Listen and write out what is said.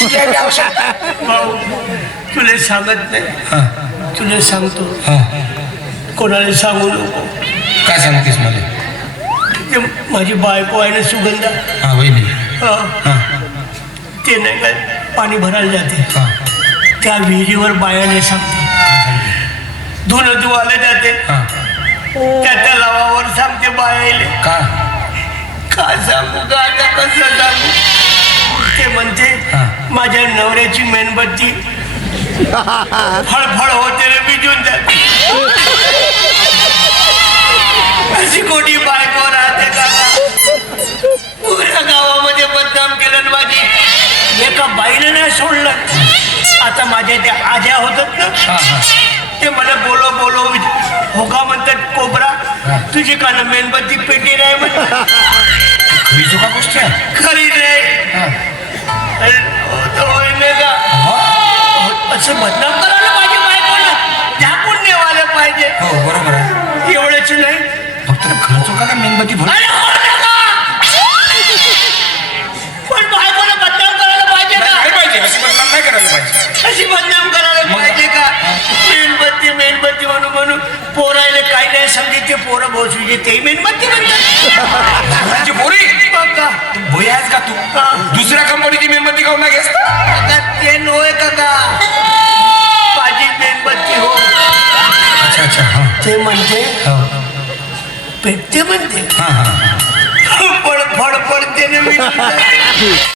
भाऊ तुला सांगत नाही, तुला सांगतो, कोणाला सांगू नको. काय सांगतेस मला? ते माझी बायको आहे ना सुगंधा, हा वहिनी, ते नाही का पाणी भरायला जाते, त्या विहिरीवर बायाने सांगते, धुणं धुवायला जाते, त्या तलावावर सांगते बायाले. का सांगू का आता कसं सांगू? ते म्हणते माझ्या नवऱ्याची मेणबत्ती फळफळ होते रे, विजून जाते. अशी कोणी बायको राहते का? पुऱ्या गावामध्ये बदनाम केलं माझी, एका बाईने नाही सोडलं. आता माझ्या त्या आज्या होतात ना, ते मला बोलो बोलो हो का म्हणतात, कोबरा तुझी का ना मेणबत्ती पेटी नाही म्हणतात. खरी चुका गोष्ट आहे. खरी नाही का असं बदनाम करायला पाहिजे बायकोला, झाकून नेवायला पाहिजे. हो बरोबर आहे. एवढंच नाही, फक्त खरं चुका का मेणबत्ती भर. पण बायकोला बदनाम करायला पाहिजे का? नाही पाहिजे, अशी बदनाम नाही करायला पाहिजे. अशी बदनाम करायला पाहिजे का? मेणबत्ती मेणबत्ती म्हणून म्हणून पोरायला काही नाही समजे, ते पोरं बसू ते मेणबत्ती म्हणतात. पोरी बघा भोई आहेस का तू? दुसऱ्या कंपनीची मेणबत्ती खाऊन नाही घेस? ते नव्हे काका, माझी मेणबत्ती हो. अच्छा अच्छा, ते म्हणते पेटते म्हणते, हां हां फड फड पडते ना मी.